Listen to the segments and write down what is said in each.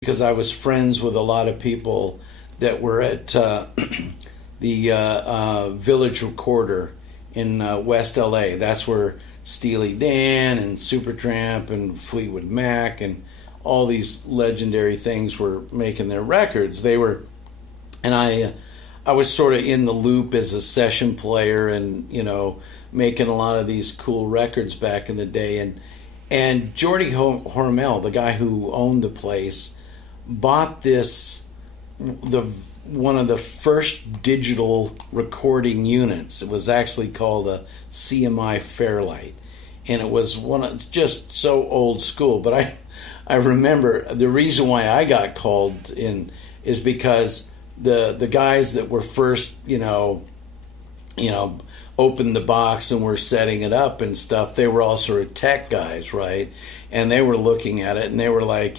because I was friends with a lot of people that were at the Village Recorder in West LA. That's where Steely Dan and Supertramp and Fleetwood Mac and all these legendary things were making their records. They were, and I was sort of in the loop as a session player, and making a lot of these cool records back in the day. And Jordy Hormel, the guy who owned the place, bought one of the first digital recording units. It was actually called a CMI Fairlight, and it was just so old school. But I remember the reason why I got called in is because the guys that were first opened the box and were setting it up and stuff, they were all sort of tech guys, right? And they were looking at it and they were like,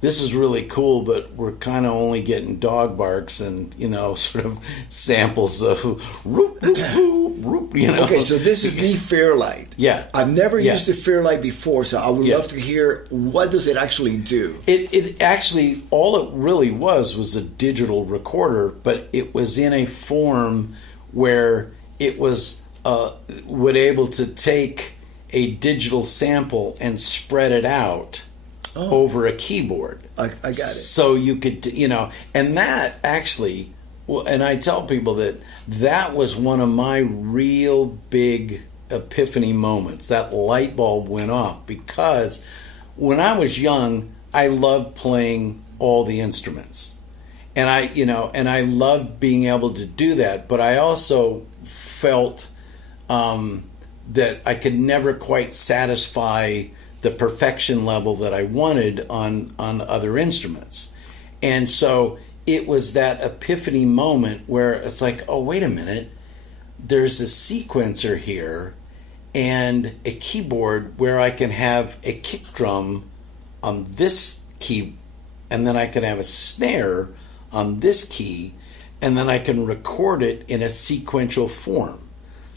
this is really cool, but we're kind of only getting dog barks and, sort of samples of whoop, whoop, whoop, whoop, Okay, so this is the Fairlight. Yeah. I've never used the Fairlight before, so I would love to hear, what does it actually do? It actually, all it really was a digital recorder, but it was in a form where it was able to take a digital sample and spread it out over a keyboard. I got it. So you could, and that actually, and I tell people that was one of my real big epiphany moments. That light bulb went off because when I was young, I loved playing all the instruments. And I loved being able to do that, but I also felt that I could never quite satisfy the perfection level that I wanted on other instruments. And so it was that epiphany moment where it's like, oh, wait a minute, there's a sequencer here and a keyboard where I can have a kick drum on this key, and then I can have a snare on this key, and then I can record it in a sequential form.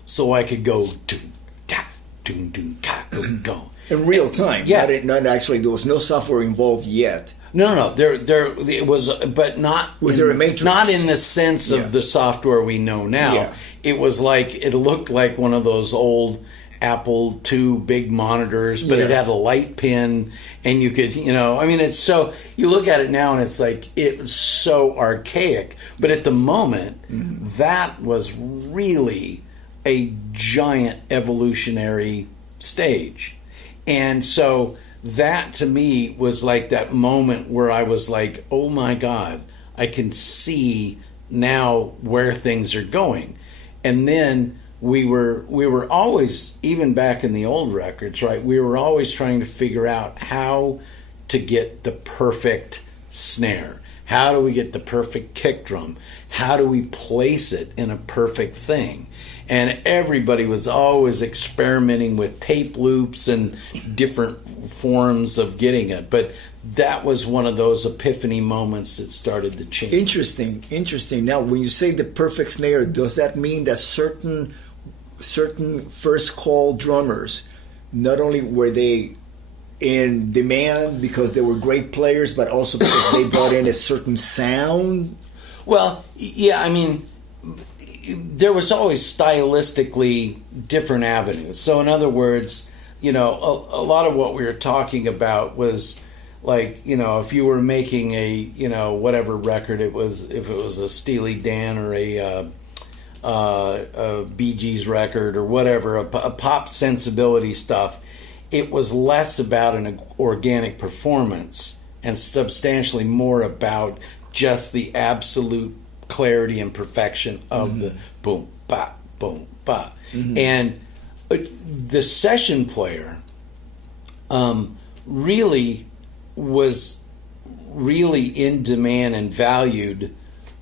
So I could go doom ta doom doom ta go in real time. Yeah, not actually. There was no software involved yet. No. There it was, but not. Was there a matrix? Not in the sense of the software we know now. Yeah. It was like, it looked like one of those old Apple II big monitors, but it had a light pin, and you could, it's so, you look at it now and it's like, it was so archaic, but at the moment, that was really a giant evolutionary stage. And so that to me was like that moment where I was like, oh my God, I can see now where things are going. And then we were always, even back in the old records, right, we were always trying to figure out how to get the perfect snare. How do we get the perfect kick drum? How do we place it in a perfect thing? And everybody was always experimenting with tape loops and different forms of getting it. But that was one of those epiphany moments that started the change. Interesting. Now, when you say the perfect snare, does that mean that certain first call drummers, not only were they in demand because they were great players, but also because they brought in a certain sound? Well, yeah, there was always stylistically different avenues. So in other words, a lot of what we were talking about was like, if you were making a, whatever record it was, if it was a Steely Dan or a Bee Gees record or whatever, a pop sensibility stuff, it was less about an organic performance and substantially more about just the absolute clarity and perfection of the boom, ba, boom, ba. And the session player really was really in demand and valued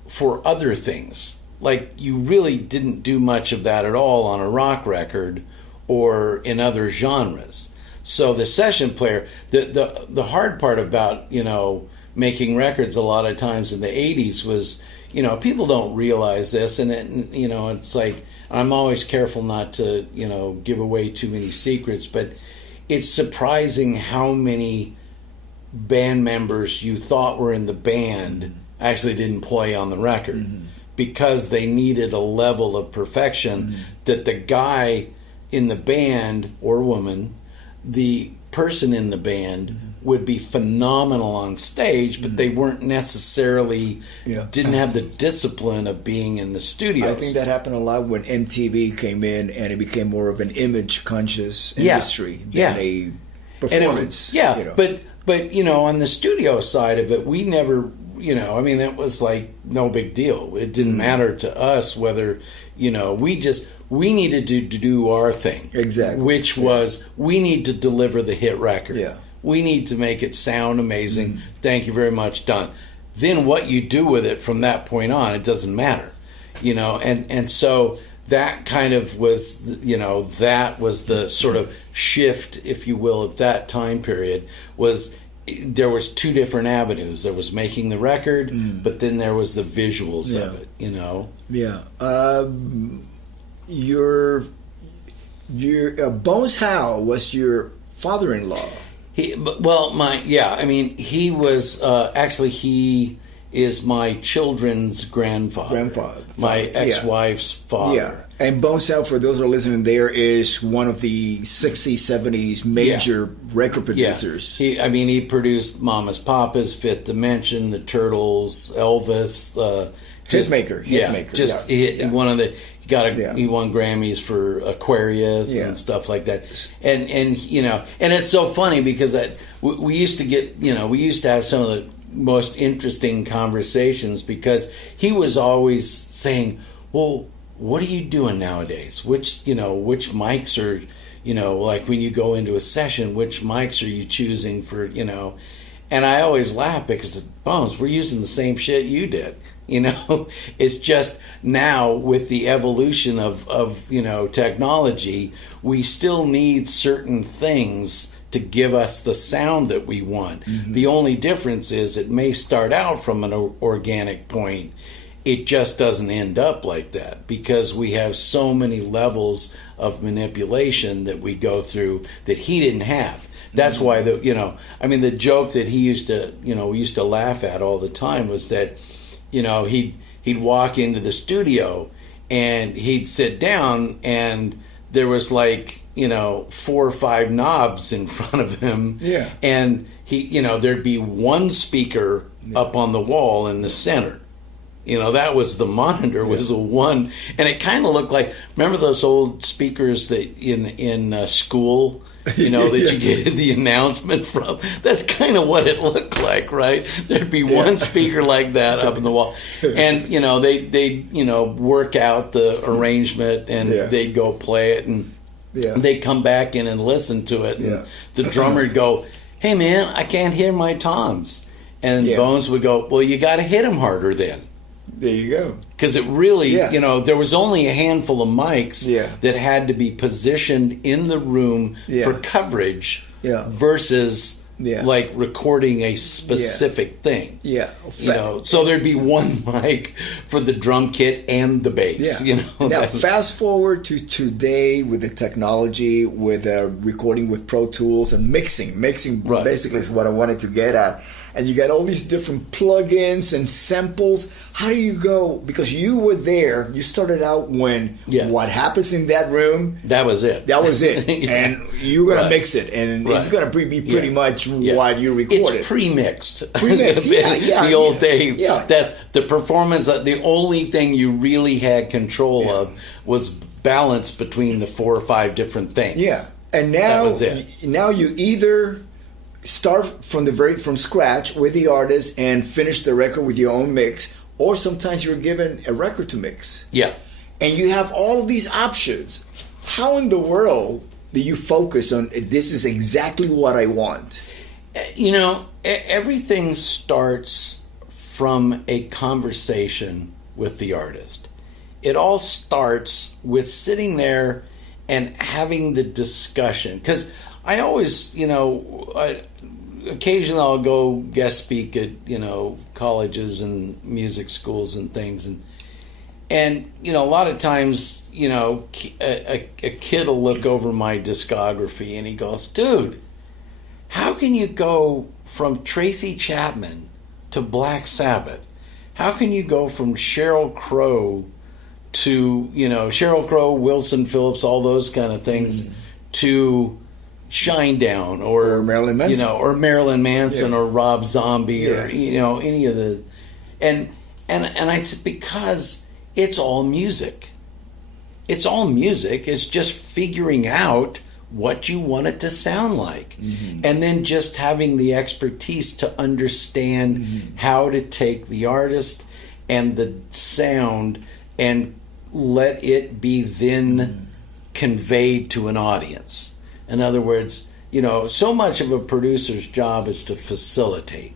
for other things. Like, you really didn't do much of that at all on a rock record or in other genres. So the session player, the hard part about, making records a lot of times in the 80s was, people don't realize this, and it's like, I'm always careful not to, give away too many secrets, but it's surprising how many band members you thought were in the band actually didn't play on the record because they needed a level of perfection that the guy in the band or woman, the person in the band would be phenomenal on stage, but they weren't necessarily didn't have the discipline of being in the studio. I think that happened a lot when MTV came in and it became more of an image conscious industry than a performance. But on the studio side of it, we never, that was like no big deal. It didn't matter to us whether, we needed to do our thing. Exactly. Which was, we need to deliver the hit record. Yeah. We need to make it sound amazing. Thank you very much, done. Then what you do with it from that point on, it doesn't matter. And so that kind of was, that was the sort of shift, if you will, of that time period. Was there was two different avenues. There was making the record, but then there was the visuals of it. Yeah. Your Bones Howe was your father-in-law. He was actually, he is my children's grandfather. My ex-wife's father. Yeah. And Bones Howe, for those who are listening, there is one of the 60s, 70s major record producers. Yeah. He produced Mama's Papa's, Fifth Dimension, The Turtles, Elvis. Hitmaker. He won Grammys for Aquarius and stuff like that. And it's so funny because we used to have some of the most interesting conversations because he was always saying, well, what are you doing nowadays? Which mics are, like when you go into a session, which mics are you choosing for, and I always laugh because, Bones, we're using the same shit you did. It's just now with the evolution of technology, we still need certain things to give us the sound that we want. The only difference is it may start out from an organic point. It just doesn't end up like that because we have so many levels of manipulation that we go through that he didn't have. That's why the joke that he used to, we used to laugh at all the time was that, he'd walk into the studio and he'd sit down and there was like, 4 or 5 knobs in front of him. Yeah. And there'd be one speaker up on the wall in the center. That was the monitor, was the one, and it kind of looked like, remember those old speakers that in school, that you get the announcement from? That's kind of what it looked like, right? There'd be one speaker like that up in the wall, and they'd work out the arrangement, and they'd go play it, and they'd come back in and listen to it, and the drummer would go, "Hey man, I can't hear my toms," and Bones would go, "Well, you got to hit them harder then." There you go. Because it really, there was only a handful of mics that had to be positioned in the room for coverage versus like recording a specific thing. Yeah. So there'd be one mic for the drum kit and the bass. Now, fast forward to today with the technology, with recording with Pro Tools and mixing. Mixing basically is what I wanted to get at. And you got all these different plugins and samples. How do you go? Because you were there. You started out when what happens in that room. That was it. And you're going to mix it. And it's going to be pretty much what you recorded. It's pre-mixed. The old days. Yeah. That's the performance. The only thing you really had control of was balance between the 4 or 5 different things. Yeah. And now, that was it. Now you either start from scratch with the artist and finish the record with your own mix, or sometimes you're given a record to mix. Yeah. And you have all of these options. How in the world do you focus on, this is exactly what I want? Everything starts from a conversation with the artist. It all starts with sitting there and having the discussion. Because I always, occasionally I'll go guest speak at, colleges and music schools and things. And a lot of times, a kid will look over my discography and he goes, dude, how can you go from Tracy Chapman to Black Sabbath? How can you go from Sheryl Crow to, Sheryl Crow, Wilson Phillips, all those kind of things, to Shinedown or Marilyn Manson, or Rob Zombie or any of the, and I said, because it's all music. It's all music. It's just figuring out what you want it to sound like, and then just having the expertise to understand how to take the artist and the sound and let it be then conveyed to an audience. In other words, so much of a producer's job is to facilitate.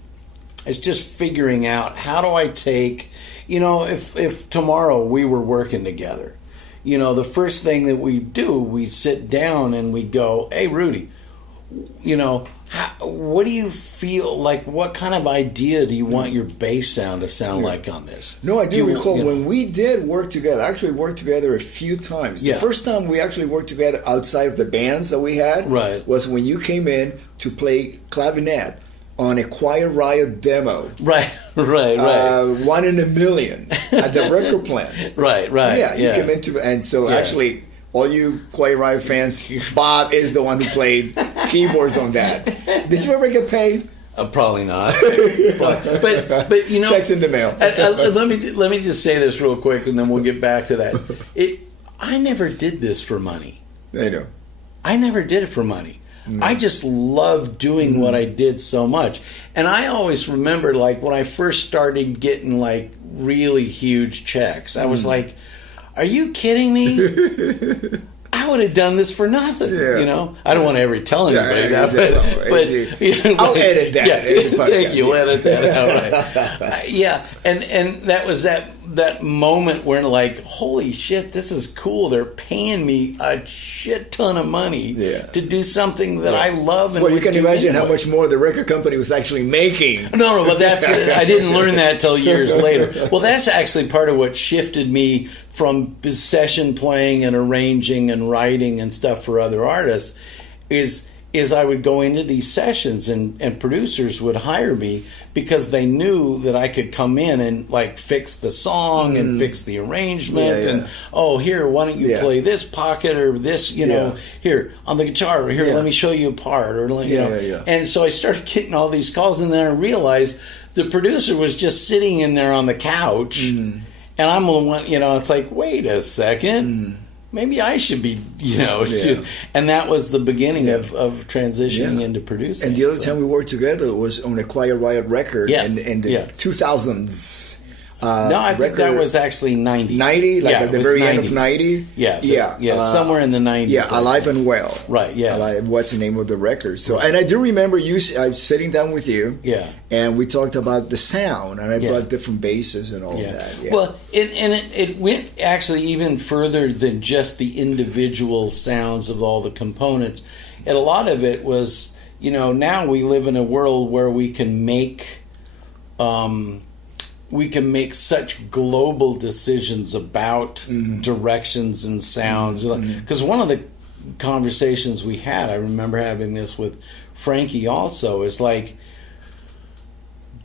It's just figuring out, how do I take, if tomorrow we were working together, the first thing that we do, we sit down and we go, hey, Rudy, what do you feel like? What kind of idea do you want your bass sound to sound like on this? No, I do recall when we did work together. I actually worked together a few times. The first time we actually worked together outside of the bands that we had was when you came in to play clavinet on a Quiet Riot demo. Right. 1 in a million at the record plant. Right. Yeah, you came into, and so actually, all you Quiet Riot fans, Bob is the one who played keyboards on that. Did you ever get paid? Probably not. But checks in the mail. Let me just say this real quick, and then we'll get back to that. I never did this for money. I know. I never did it for money. I just loved doing what I did so much. And I always remember, like, when I first started getting, like, really huge checks, I was like, are you kidding me? I would have done this for nothing, I don't want to ever tell anybody that, but I'll edit that. Yeah, thank you. Edit that out, right? And that was that moment where, like, holy shit, this is cool. They're paying me a shit ton of money to do something that I love. And you can imagine how much more the record company was actually making. No, but I didn't learn that till years later. Well, that's actually part of what shifted me from session playing and arranging and writing and stuff for other artists is I would go into these sessions and producers would hire me because they knew that I could come in and, like, fix the song and fix the arrangement and, here, why don't you play this pocket or this, here on the guitar, or here, let me show you a part, or And so I started getting all these calls, and then I realized the producer was just sitting in there on the couch, and I'm the one, it's like, wait a second. Maybe I should be, and that was the beginning of transitioning into producing. And the other time we worked together was on a Quiet Riot record in the 2000s. No, I think that was actually 90. 90, like at the very 90s. End of 90. Yeah, somewhere in the 90s. Yeah, Alive and Well. Right. Yeah. What's the name of the record? So, and I do remember you sitting down with you. Yeah. And we talked about the sound, and I brought different basses and all that. Yeah. Well, it went actually even further than just the individual sounds of all the components, and a lot of it was, now we live in a world where we can make such global decisions about directions and sounds. Because one of the conversations we had, I remember having this with Frankie also, is like,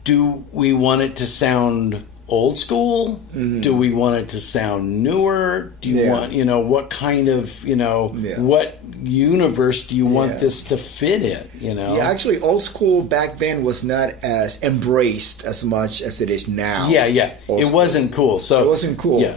do we want it to sound old school? Do we want it to sound newer? Do you want, what kind of, what universe do you want this to fit in, Yeah, actually, old school back then was not as embraced as much as it is now. Yeah. It wasn't cool. So it wasn't cool. Yeah.